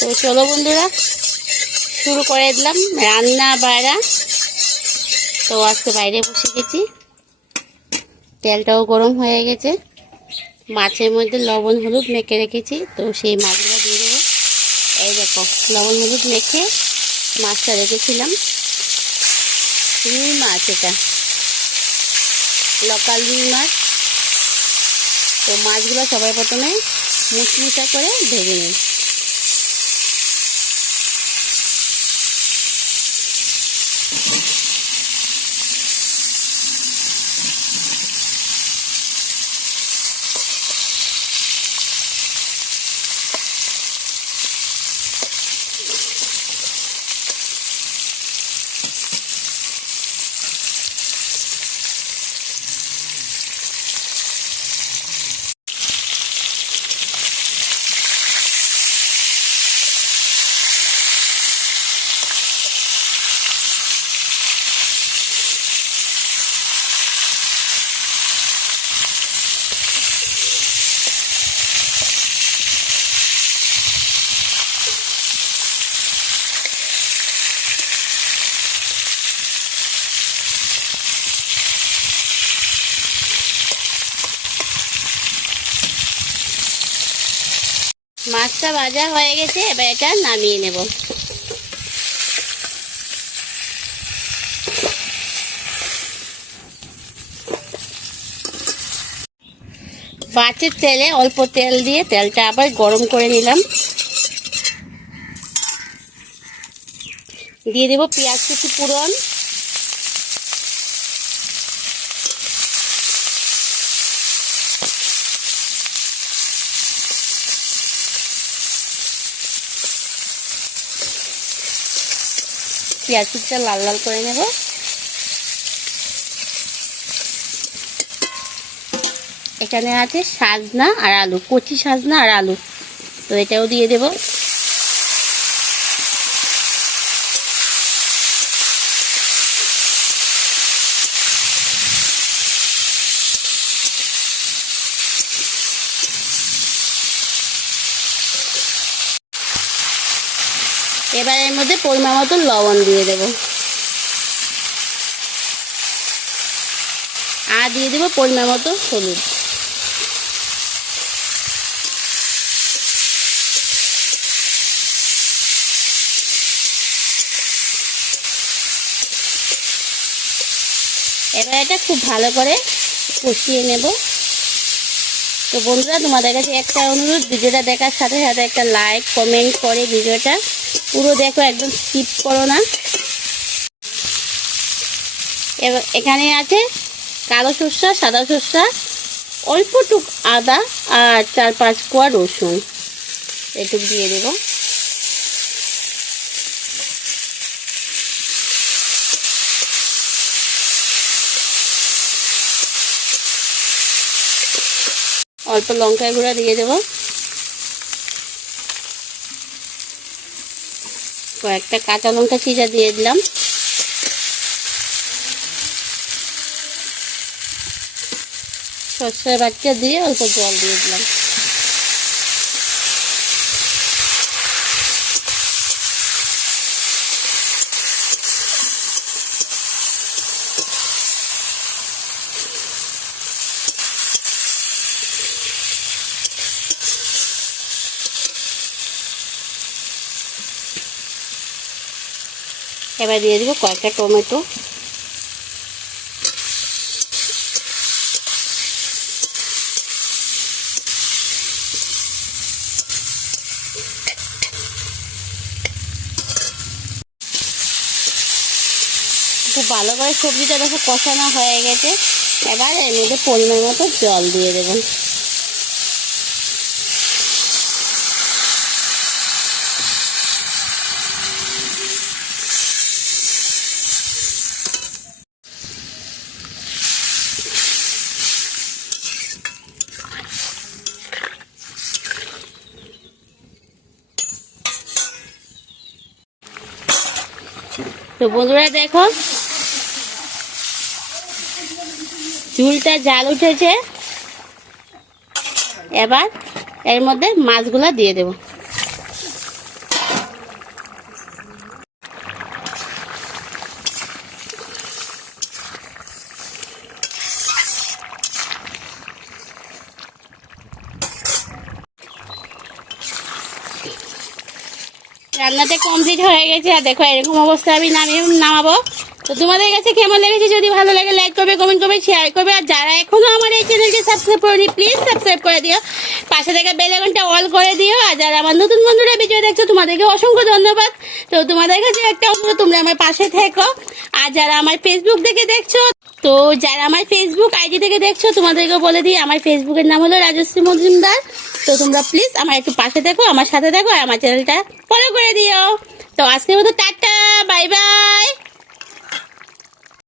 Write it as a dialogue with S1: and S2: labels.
S1: তো চলো বন্ধুরা, শুরু করে দিলাম রান্না বাড়া। তো আজকে বাইরে বসে গেছি। তেলটাও গরম হয়ে গেছে। মাছের মধ্যে লবণ, হলুদ মেখে রেখেছি। তো সেই মাছগুলো দিয়ে দেবো। এই দেখো, লবণ, হলুদ মেখে মাছটা রেখেছিলাম। রুই মাছ এটা। লোকাল রুই মাছ। তো মাছগুলো সবাই প্রথমে মুচমুচা করে ভেজে নিই মাছটা ভাজা হয়ে গেছে, এবার এটা নামিয়ে নেব। মাছের তেলে অল্প তেল দিয়ে তেলটা আবার গরম করে নিলাম। দিয়ে দেবো পেঁয়াজ কুচি পুরন। পেঁয়াজ কুচিটা লাল লাল করে নেব। এখানে আছে সাজনা আর আলু, কচি সাজনা আর আলু। তো এটাও দিয়ে দেব। এবার এর মধ্যে পরিমাণ মতো লবণ দিয়ে দেব। আর দিয়ে দেবো পরিমাণ মতো হলুদ। এবার এটা খুব ভালো করে কষিয়ে নেব। তো বন্ধুরা, তোমাদের কাছে একটা অনুরোধ, ভিডিওটা দেখার সাথে সাথে একটা লাইক কমেন্ট করে ভিডিওটা পুরো দেখো একদম স্কিপ করো না। এখানে আছে কালো সর্ষা, সাদা সর্ষা অল্প টুক আদা আর চার পাঁচ কোয়া রসুন। এটুক দিয়ে দেবো। অল্প লঙ্কার গুঁড়া দিয়ে দেবো। কয়েকটা কাঁচা লঙ্কা চিজা দিয়ে দিলাম। সর্ষে বাচ্চা দিয়ে অল্প জল দিয়ে দিলাম। এবার দিয়ে দিব কয়েকটা টমেটো। খুব ভালো করে সবজিটা দেখো কষানো হয়ে গেছে। এবার এর মধ্যে পরিমাণ মতো জল দিয়ে দেবেন তো বন্ধুরা দেখো চুলটা জাল উঠেছে। এবার এর মধ্যে মাছগুলো দিয়ে দেব। রান্নাটা কমপ্লিট হয়ে গেছে। আর দেখো, এরকম অবস্থা আমি নামিয়ে নামাবো। তো তোমাদের কাছে কেমন লেগেছে যদি ভালো লাগে লাইক করবে কমেন্ট করবে শেয়ার করবে। আর যারা এখনও আমার এই চ্যানেলকে সাবস্ক্রাইব করেনি প্লিজ সাবস্ক্রাইব করে দিও। পাশে থেকে বেল আইকনটা অল করে দিও। আর যারা আমার নতুন বন্ধুরা ভিডিও দেখছ তোমাদেরকে অসংখ্য ধন্যবাদ। তো তোমাদের কাছে একটা অনুরোধ, তোমরা আমার পাশে থেকো। আর যারা আমার ফেসবুক থেকে দেখছ, তো যারা আমার ফেসবুক আইডি থেকে দেখছ, তোমাদেরকে বলে দিই, আমার ফেসবুকের নাম হলো রাজশ্রী মজুমদার। তো তোমরা প্লিজ আমার একটু পাশে থেকো, আমার সাথে দেখো আর আমার চ্যানেলটা ফলো করে দিও। তো আজকের মতো টাটা বাই বাই